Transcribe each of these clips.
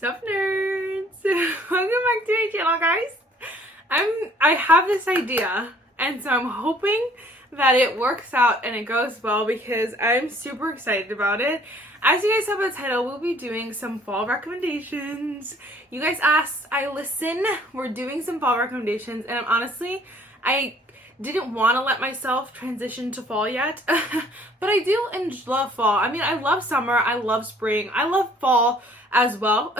Sup nerds! Welcome back to my channel, guys. I have this idea, and so I'm hoping that it works out and it goes well because I'm super excited about it. As you guys saw by the title, we'll be doing some fall recommendations. You guys asked, I listen. We're doing some fall recommendations, and honestly, I didn't want to let myself transition to fall yet, but I do love fall. I mean, I love summer, I love spring, I love fall as well,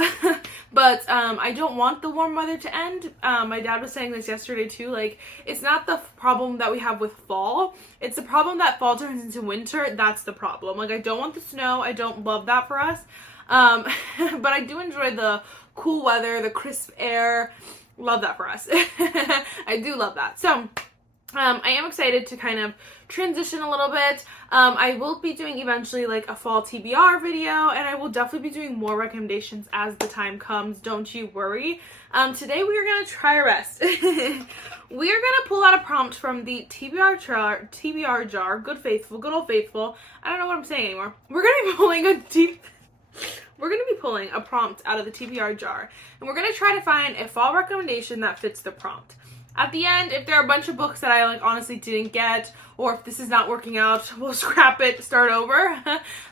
but I don't want the warm weather to end. My dad was saying this yesterday too, like, it's not the problem that we have with fall, it's the problem that fall turns into winter. That's the problem. Like, I don't want the snow, I don't love that for us, but I do enjoy the cool weather, the crisp air, love that for us. I do love that. So I am excited to kind of transition a little bit. I will be doing eventually like a fall TBR video, and I will definitely be doing more recommendations as the time comes. Don't you worry. Today we are going to try our best. We are going to pull out a prompt from the TBR jar, good old faithful. I don't know what I'm saying anymore. We're going to be pulling a prompt out of the TBR jar, and we're going to try to find a fall recommendation that fits the prompt. At the end, if there are a bunch of books that I honestly didn't get, or if this is not working out, we'll scrap it, start over.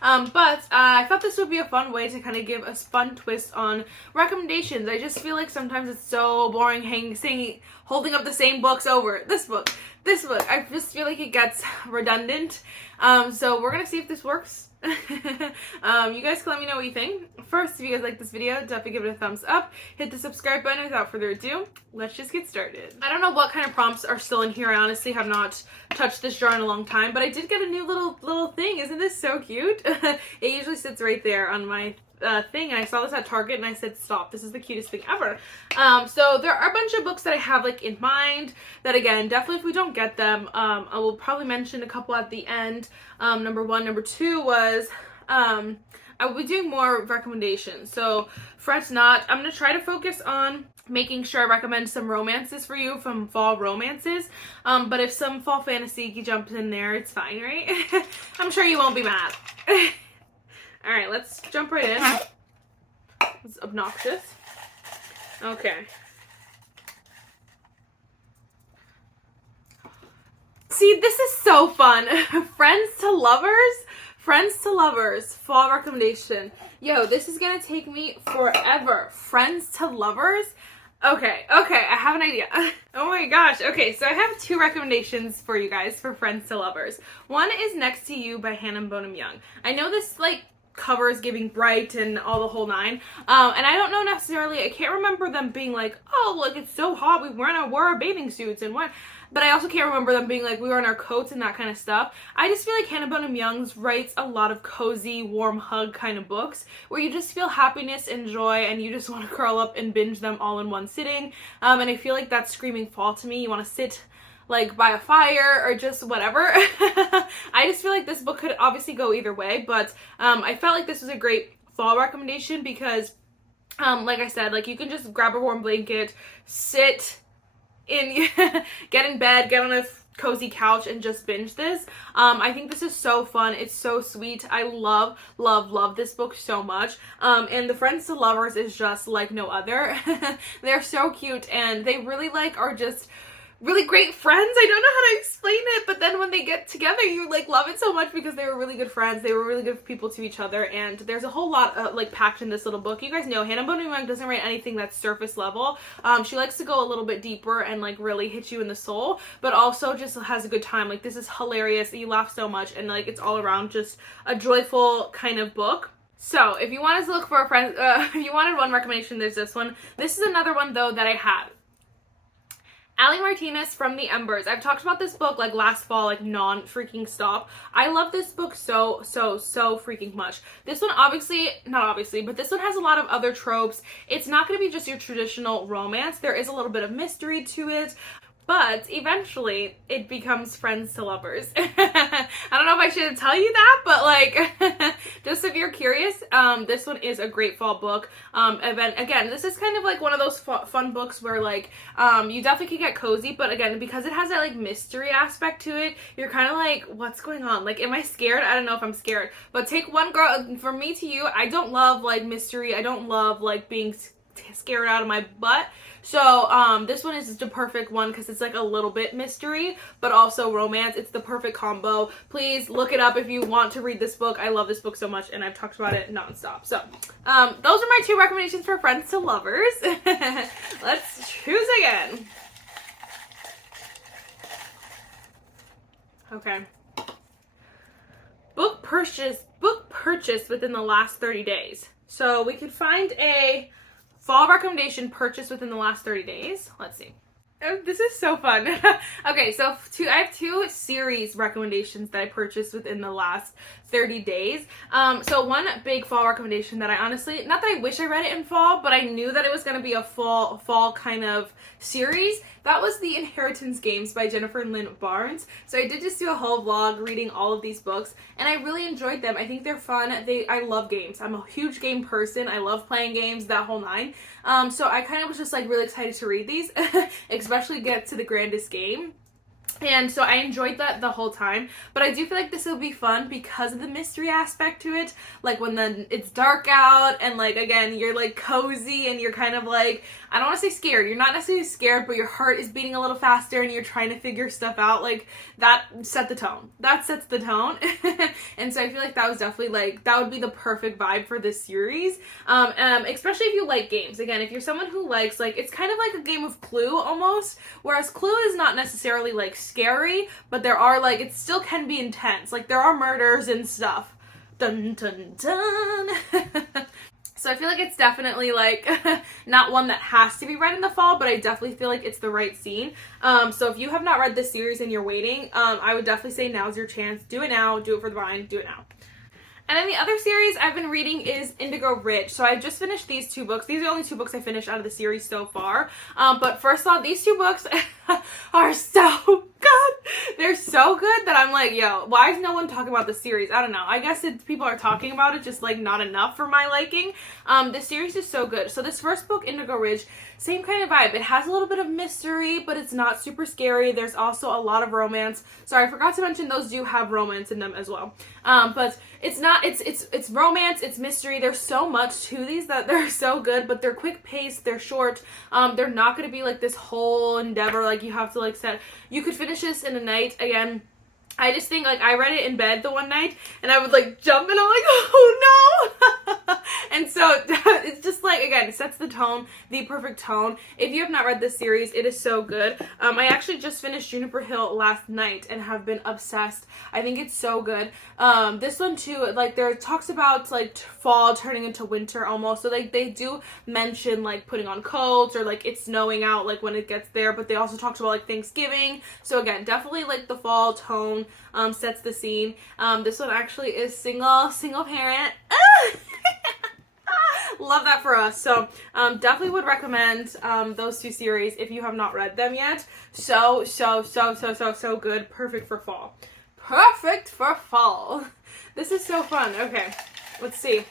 But I thought this would be a fun way to kind of give a fun twist on recommendations. I just feel like sometimes it's so boring holding up the same books over. This book. I just feel like it gets redundant. So we're going to see if this works. You guys can let me know what you think. First, if you guys like this video, definitely give it a thumbs up. Hit the subscribe button. Without further ado, let's just get started. I don't know what kind of prompts are still in here. I honestly have not touched this jar in a long time, but I did get a new little thing. Isn't this so cute? It usually sits right there on my thing, and I saw this at Target and I said stop, this is the cutest thing ever. So there are a bunch of books that I have in mind that, again, definitely if we don't get them, I will probably mention a couple at the end. Number one. Number two was I will be doing more recommendations, so fret not. I'm going to try to focus on making sure I recommend some romances for you from fall romances, but if some fall fantasy jumps in there, it's fine, right? I'm sure you won't be mad. Alright, let's jump right in. It's obnoxious. Okay. See, this is so fun. Friends to lovers, fall recommendation. Yo, this is gonna take me forever. Friends to lovers? Okay, I have an idea. Oh my gosh. Okay, so I have two recommendations for you guys for Friends to Lovers. One is Next to You by Hannah Bonham Young. I know this cover is giving bright and all the whole nine, and I don't know necessarily, I can't remember them being like, oh, look, it's so hot, we wore our bathing suits and what, but I also can't remember them being like, we were in our coats and that kind of stuff. I just feel like Hannah Bonham Young writes a lot of cozy, warm hug kind of books where you just feel happiness and joy and you just want to curl up and binge them all in one sitting, and I feel like that's screaming fall to me. You want to sit by a fire or just whatever. I just feel like this book could obviously go either way, but I felt like this was a great fall recommendation because like I said, you can just grab a warm blanket, sit in get in bed, get on a cozy couch and just binge this. I think this is so fun. It's so sweet. I love this book so much. And the Friends to Lovers is just like no other. They're so cute and they really are just really great friends. I don't know how to explain it, but then when they get together, you love it so much because they were really good friends. They were really good people to each other, and there's a whole lot packed in this little book. You guys know Hannah Bonham Young doesn't write anything that's surface level. She likes to go a little bit deeper and really hit you in the soul, but also just has a good time. This is hilarious. You laugh so much, and it's all around just a joyful kind of book. So if you wanted to look for a friend, if you wanted one recommendation, there's this one. This is another one though that I had. Ali Martinez, From the Embers. I've talked about this book last fall, non-freaking stop. I love this book so freaking much. This one not obviously, but this one has a lot of other tropes. It's not going to be just your traditional romance. There is a little bit of mystery to it. but eventually it becomes friends to lovers. I don't know if I should tell you that, but like, just if you're curious, this one is a great fall book. Again, this is kind of like one of those fun books where like, you definitely can get cozy, but again, because it has that like mystery aspect to it, you're kind of like, what's going on? Like, am I scared? I don't know if I'm scared, but take one girl, from me to you, I don't love like mystery. I don't love like being scared out of my butt. So this one is just a perfect one because it's like a little bit mystery but also romance. It's the perfect combo. Please look it up if you want to read this book. I love this book so much and I've talked about it nonstop. So those are my 2 recommendations for friends to lovers. Let's choose again. Okay. Book purchase within the last 30 days. So we could find a fall recommendation purchased within the last 30 days. Let's see. Oh, this is so fun. Okay, so I have 2 series recommendations that I purchased within the last 30 days. So one big fall recommendation that I honestly, not that I wish I read it in fall, but I knew that it was going to be a fall kind of series. That was The Inheritance Games by Jennifer Lynn Barnes. So I did just do a whole vlog reading all of these books, and I really enjoyed them. I think they're fun. I love games. I'm a huge game person. I love playing games, that whole 9. So I kind of was just like really excited to read these, especially get to the grandest game. And so I enjoyed that the whole time, but I do feel like this will be fun because of the mystery aspect to it. Like when it's dark out and like, again, you're like cozy and you're kind of like, I don't want to say scared. You're not necessarily scared, but your heart is beating a little faster and you're trying to figure stuff out. Like that set the tone. That sets the tone. And so I feel like that was definitely like, that would be the perfect vibe for this series. Especially if you like games. Again, if you're someone who likes, like, it's kind of like a game of Clue almost, whereas Clue is not necessarily like scary, but there are like, it still can be intense. Like there are murders and stuff. Dun dun dun. So I feel like it's definitely like not one that has to be read in the fall, but I definitely feel like it's the right scene. So if you have not read this series and you're waiting, I would definitely say now's your chance. Do it now. Do it for the vine. Do it now. And then the other series I've been reading is Indigo Ridge. So I just finished these 2 books. These are the only 2 books I finished out of the series so far. But first of all, these 2 books are so good. They're so good that I'm like, yo, why is no one talking about this series? I don't know. I guess people are talking about it, just like not enough for my liking. This series is so good. So this first book, Indigo Ridge, same kind of vibe. It has a little bit of mystery, but it's not super scary. There's also a lot of romance. Sorry, I forgot to mention those do have romance in them as well. But it's not, it's romance, it's mystery. There's so much to these that they're so good, but they're quick paced, they're short. They're not going to be like this whole endeavor, like you have to like you could finish this in a night. Again, I just think like I read it in bed the one night and I would like jump and I'm like, oh no. And so it's just like, again, it sets the tone, the perfect tone. If you have not read this series, it is so good. I actually just finished Juniper Hill last night and have been obsessed. I think it's so good. This one too, like there talks about like fall turning into winter almost. So like they do mention like putting on coats or like it's snowing out like when it gets there, but they also talked about like Thanksgiving. So again, definitely like the fall tone sets the scene. This one actually is single parent. Love that for us. So definitely would recommend those 2 series if you have not read them yet. So good. Perfect for fall. Perfect for fall. This is so fun. Okay, let's see.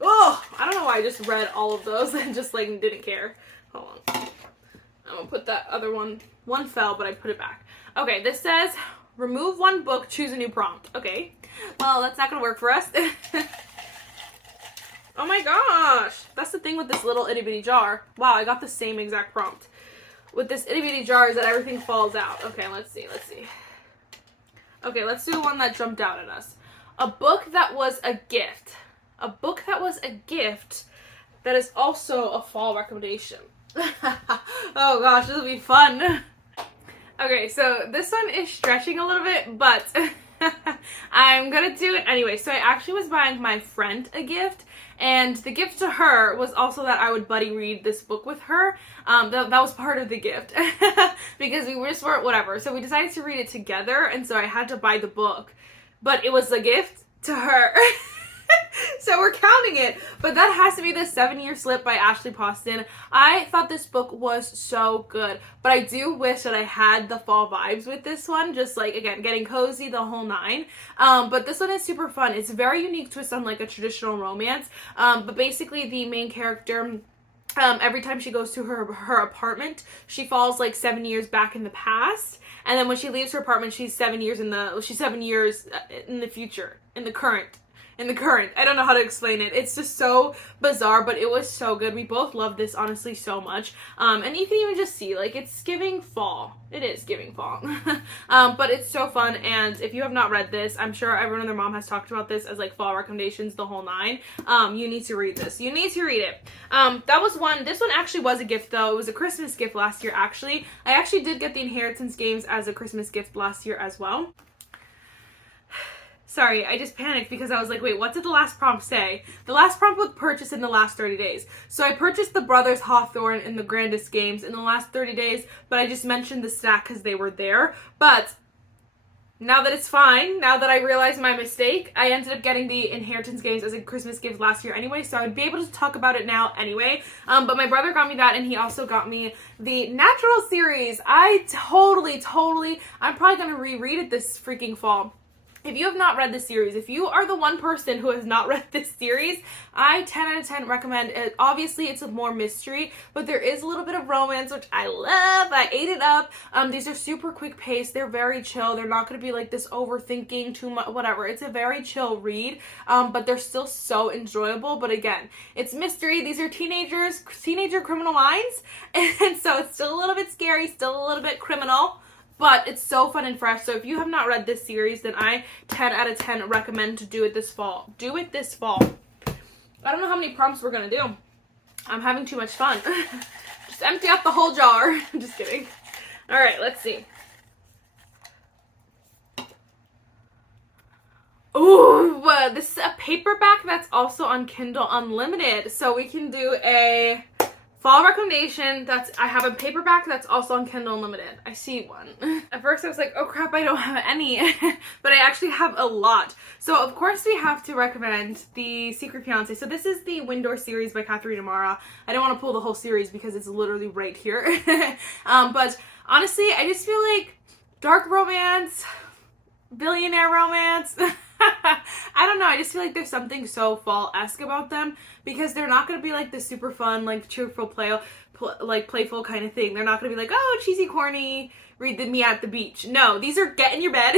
Oh, I don't know why I just read all of those and just like didn't care. Hold on. I'm gonna put that other one. One fell, but I put it back. Okay, this says remove 1 book, choose a new prompt. Okay, well that's not gonna work for us. Oh my gosh, that's the thing with this little itty bitty jar. Wow, I got the same exact prompt. With this itty bitty jar is that everything falls out. Okay, let's see. Okay, let's do the one that jumped out at us. A book that was a gift. A book that was a gift that is also a fall recommendation. Oh gosh, this will be fun. Okay, so this one is stretching a little bit, but I'm gonna do it anyway. So I actually was buying my friend a gift, and the gift to her was also that I would buddy read this book with her. That was part of the gift because we just weren't whatever. So we decided to read it together, and so I had to buy the book, but it was a gift to her. So we're counting it, but that has to be the 7-Year Slip by Ashley Poston. I thought this book was so good, but I do wish that I had the fall vibes with this one, just like, again, getting cozy, the whole nine. But this one is super fun. It's a very unique twist on like a traditional romance, but basically the main character, every time she goes to her apartment, she falls like 7 years back in the past, and then when she leaves her apartment, she's 7 years in the future, in the current. I don't know how to explain it. It's just so bizarre, but it was so good. We both love this, honestly, so much. And you can even just see, like, it's giving fall. It is giving fall. But it's so fun, and if you have not read this, I'm sure everyone and their mom has talked about this as, like, fall recommendations, the whole nine. You need to read this. You need to read it. That was one. This one actually was a gift, though. It was a Christmas gift last year, actually. I actually did get the Inheritance games as a Christmas gift last year as well. Sorry, I just panicked because I was like, wait, what did the last prompt say? The last prompt was purchased in the last 30 days. So I purchased the Brothers Hawthorne and the Grandest Games in the last 30 days, but I just mentioned the stack because they were there. But now that it's fine, now that I realized my mistake, I ended up getting the Inheritance games as a Christmas gift last year anyway, so I'd be able to talk about it now anyway. But my brother got me that, and he also got me the Natural series. I'm probably going to reread it this freaking fall. If you have not read this series, if you are the one person who has not read this series, I 10 out of 10 recommend it. Obviously, it's a more mystery, but there is a little bit of romance, which I love. I ate it up. These are super quick paced. They're very chill. They're not going to be like this overthinking too much, whatever. It's a very chill read, but they're still so enjoyable. But again, it's mystery. These are teenager criminal minds, and so it's still a little bit scary, still a little bit criminal. But it's so fun and fresh. So if you have not read this series, then I 10 out of 10 recommend to do it this fall. Do it this fall. I don't know how many prompts we're going to do. I'm having too much fun. Just empty out the whole jar. Just kidding. All right, let's see. Ooh, this is a paperback that's also on Kindle Unlimited. So we can do a fall recommendation. I have a paperback that's also on Kindle Unlimited. I see one. At first I was like, oh crap, I don't have any. But I actually have a lot. So of course we have to recommend The Secret Fiancé. So this is the Windor series by Catherine Amara. I don't want to pull the whole series because it's literally right here. But honestly, I just feel like dark romance, billionaire romance. I don't know, I just feel like there's something so fall-esque about them because they're not going to be like the super fun, like cheerful, playful kind of thing. They're not going to be like, oh, cheesy, corny, read me at the beach. No, these are get in your bed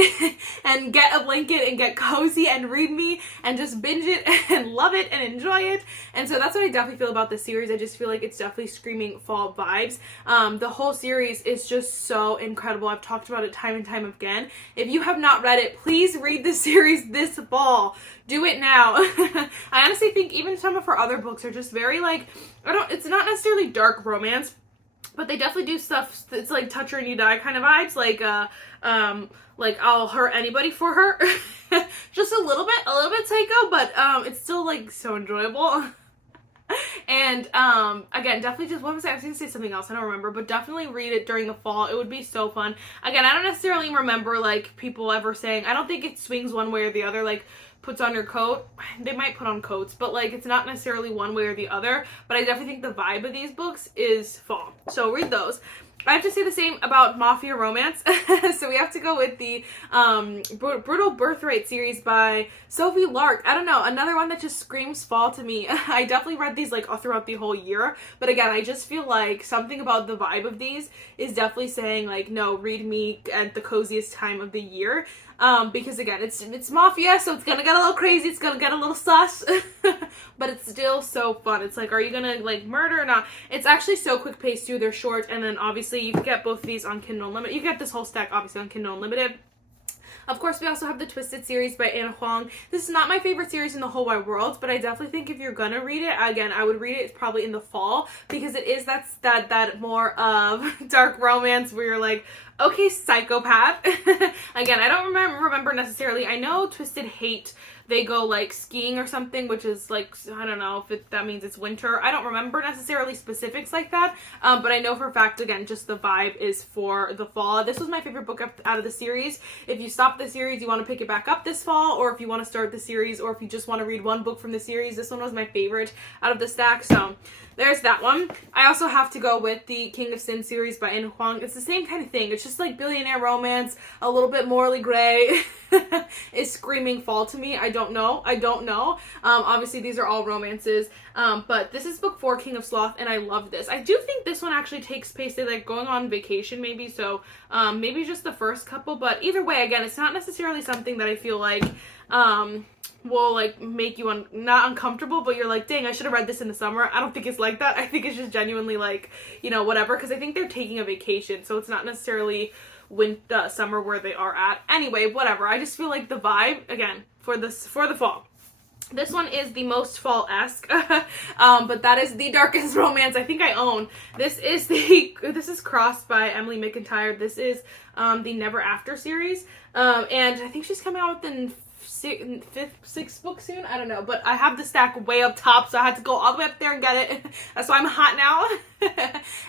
and get a blanket and get cozy and read me and just binge it and love it and enjoy it. And so that's what I definitely feel about this series. I just feel like it's definitely screaming fall vibes. The whole series is just so incredible. I've talked about it time and time again. If you have not read it, please read the series this fall. Do it now. I honestly think even some of her other books are just very like, it's not necessarily dark romance, but they definitely do stuff that's like touch her and you die kind of vibes, like I'll hurt anybody for her. Just a little bit psycho, but it's still like so enjoyable. And again, definitely just, what was I was gonna say something else, I don't remember, but definitely read it during the fall. It would be so fun. Again, I don't necessarily remember like people ever saying, I don't think it swings one way or the other, like puts on your coat. They might put on coats, but like it's not necessarily one way or the other. But I definitely think the vibe of these books is fall. So read those. I have to say the same about Mafia Romance. So we have to go with the Brutal Birthright series by Sophie Lark. I don't know, another one that just screams fall to me. I definitely read these like all throughout the whole year, but again, I just feel like something about the vibe of these is definitely saying like, no, read me at the coziest time of the year. Because again, it's mafia, so it's gonna get a little crazy, it's gonna get a little sus, but it's still so fun. It's like, are you gonna like murder or not? It's actually so quick paced too, they're short, and then obviously you can get both of these on Kindle Unlimited. You get this whole stack obviously on Kindle Unlimited. Of course, we also have the Twisted series by Anna Huang. This is not my favorite series in the whole wide world, but I definitely think if you're gonna read it, again, I would read it probably in the fall, because it is that more of dark romance where you're like, okay, psychopath. Again, I don't remember necessarily. I know Twisted hate they go like skiing or something, which is like, I don't know if that means it's winter. I don't remember necessarily specifics like that, but I know for a fact, again, just the vibe is for the fall. This was my favorite book out of the series. If you stop the series, you want to pick it back up this fall, or if you want to start the series, or if you just want to read one book from the series, this one was my favorite out of the stack, so there's that one. I also have to go with the King of Sin series by In Huang. It's the same kind of thing. It's just like billionaire romance, a little bit morally gray. Is screaming fall to me. I don't know. Obviously these are all romances, but this is book 4, King of Sloth, and I love this. I do think this one actually takes place, they're like going on vacation maybe, so maybe just the first couple, but either way, again, it's not necessarily something that I feel like will like make you not uncomfortable, but you're like, dang, I should have read this in the summer. I don't think it's like that. I think it's just genuinely like, you know, whatever, because I think they're taking a vacation, so it's not necessarily summer where they are at. Anyway, whatever. I just feel like the vibe, again, for the fall. This one is the most fall-esque, but that is the darkest romance I think I own. This is Crossed by Emily McIntyre. This is the Never After series, and I think she's coming out with the sixth book soon. I don't know, but I have the stack way up top, so I had to go all the way up there and get it. That's why I'm hot now.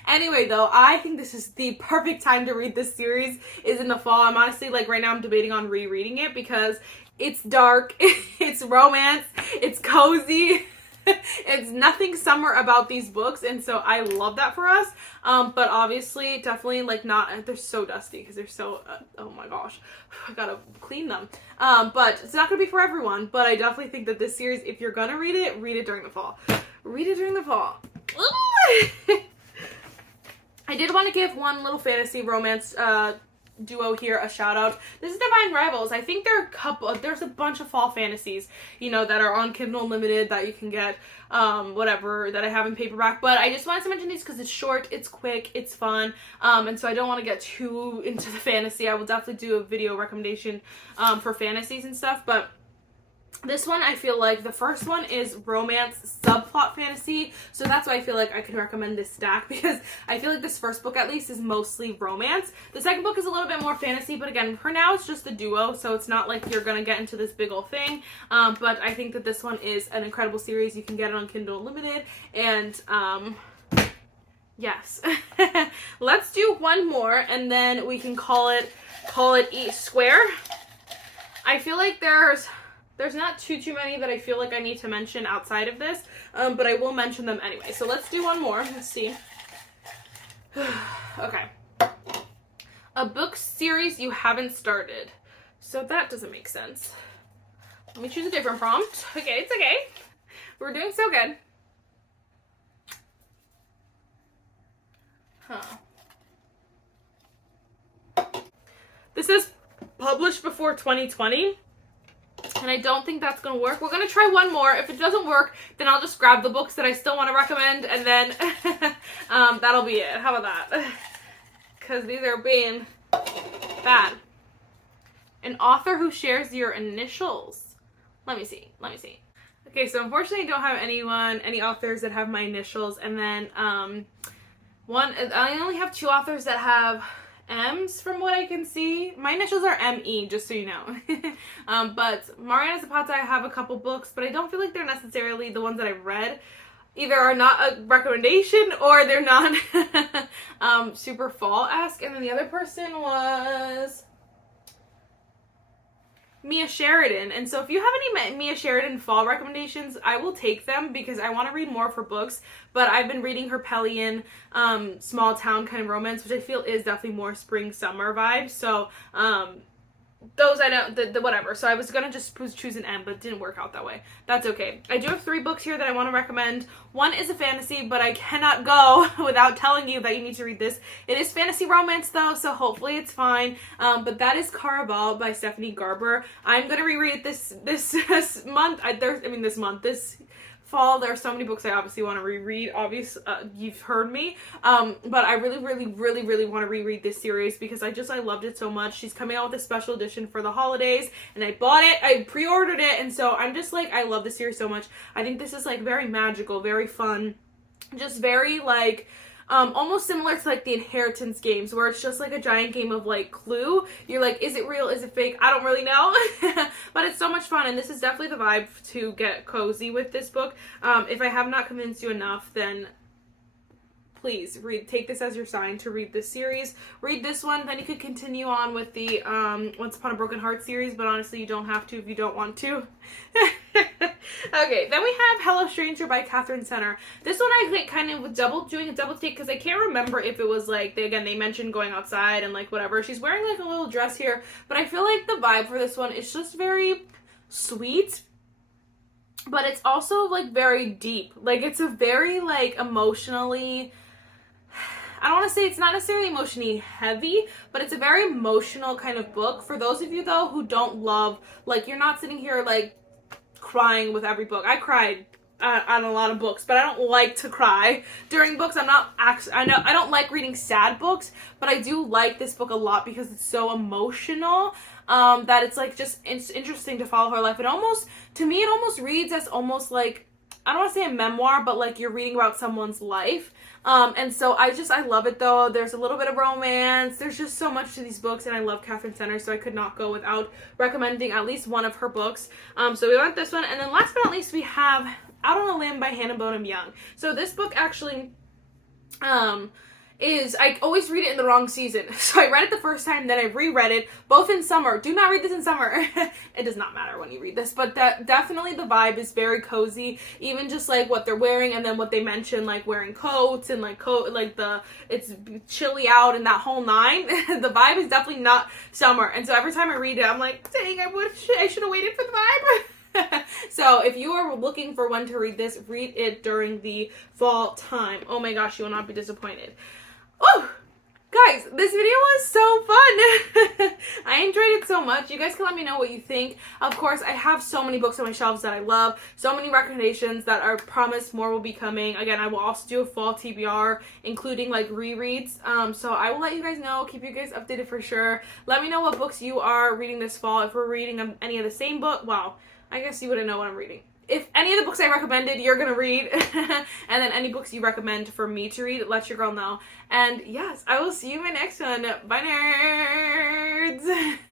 Anyway, though, I think this is the perfect time to read this series, is in the fall. I'm honestly, like, right now I'm debating on rereading it because it's dark, it's romance, it's cozy. It's nothing summer about these books, and so I love that for us, but obviously definitely like not, they're so dusty because they're so oh my gosh, I gotta clean them, but it's not gonna be for everyone. But I definitely think that this series, if you're gonna read it during the fall. I did want to give one little fantasy romance duo here a shout out. This is Divine Rivals. I think there's a bunch of fall fantasies, you know, that are on Kindle Unlimited that you can get, whatever, that I have in paperback, but I just wanted to mention these because it's short, it's quick, it's fun, and so I don't want to get too into the fantasy. I will definitely do a video recommendation for fantasies and stuff, but this one, I feel like the first one is romance subplot fantasy, so that's why I feel like I can recommend this stack, because I feel like this first book at least is mostly romance. The second book is a little bit more fantasy, but again, for now it's just a duo, so it's not like you're gonna get into this big old thing, but I think that this one is an incredible series. You can get it on Kindle Unlimited, and yes. Let's do one more, and then we can call it square. I feel like there's not too many that I feel like I need to mention outside of this, but I will mention them anyway. So let's do one more. Let's see. Okay. A book series you haven't started. So that doesn't make sense. Let me choose a different prompt. Okay, it's okay. We're doing so good. This is published before 2020. And I don't think that's going to work. We're going to try one more. If it doesn't work, then I'll just grab the books that I still want to recommend, and then that'll be it. How about that? Because these are being bad. An author who shares your initials. Let me see. Okay, so unfortunately I don't have any authors that have my initials, and then I only have 2 authors that have M's from what I can see. My initials are M-E, just so you know. But Mariana Zapata, I have a couple books, but I don't feel like they're necessarily the ones that I've read. Either are not a recommendation, or they're not super fall-esque. And then the other person was Mia Sheridan. And so if you have any Mia Sheridan fall recommendations, I will take them because I want to read more of her books. But I've been reading her Pellian small town kind of romance, which I feel is definitely more spring summer vibes. So those I don't, whatever. So I was gonna just choose an M, but it didn't work out that way. That's okay. I do have 3 books here that I want to recommend. One is a fantasy, but I cannot go without telling you that you need to read this. It is fantasy romance though, so hopefully it's fine. But that is Caraval by Stephanie Garber. I'm gonna reread it this month. This fall. There are so many books I obviously want to reread. You've heard me. But I really want to reread this series because I loved it so much. She's coming out with a special edition for the holidays, and I bought it. I pre-ordered it, and so I'm just like, I love this series so much. I think this is like very magical, very fun, just very like, almost similar to like the inheritance games where it's just like a giant game of like Clue. You're like, is it real? Is it fake? I don't really know. But it's so much fun, and this is definitely the vibe to get cozy with this book. If I have not convinced you enough, then please take this as your sign to read this series. Read this one, then you could continue on with the Once Upon a Broken Heart series, but honestly you don't have to if you don't want to. Okay, then we have Hello Stranger by Catherine Center. This one I like kind of was doing a double take because I can't remember if it was like, they mentioned going outside and like whatever. She's wearing like a little dress here, but I feel like the vibe for this one is just very sweet, but it's also like very deep. Like it's a very like emotionally, I don't want to say it's not necessarily emotionally heavy, but it's a very emotional kind of book. For those of you though who don't love, like you're not sitting here like crying with every book. I cried on a lot of books, but I don't like to cry during books. I don't like reading sad books, but I do like this book a lot because it's so emotional, that it's like it's interesting to follow her life. To me, it almost reads as almost like, I don't want to say a memoir, but like you're reading about someone's life. And so I love it though. There's a little bit of romance. There's just so much to these books, and I love Catherine Center, so I could not go without recommending at least one of her books. So we went this one, and then last but not least, we have Out on a Limb by Hannah Bonham Young. So this book actually, I always read it in the wrong season. So I read it the first time, then I reread it, both in summer. Do not read this in summer. It does not matter when you read this, but definitely the vibe is very cozy. Even just like what they're wearing, and then what they mention, like wearing coats and like it's chilly out and that whole nine. The vibe is definitely not summer. And so every time I read it, I'm like, dang, I should have waited for the vibe. So if you are looking for when to read this, read it during the fall time. Oh my gosh, you will not be disappointed. Oh, guys, this video was so fun. I enjoyed it so much. You guys can let me know what you think. Of course, I have so many books on my shelves that I love. So many recommendations that are promised more will be coming. Again, I will also do a fall TBR, including like rereads. So I will let you guys know, keep you guys updated for sure. Let me know what books you are reading this fall. If we're reading any of the same book, well, I guess you wouldn't know what I'm reading. If any of the books I recommended you're gonna read, and then any books you recommend for me to read, let your girl know. And yes, I will see you in my next one. Bye, nerds!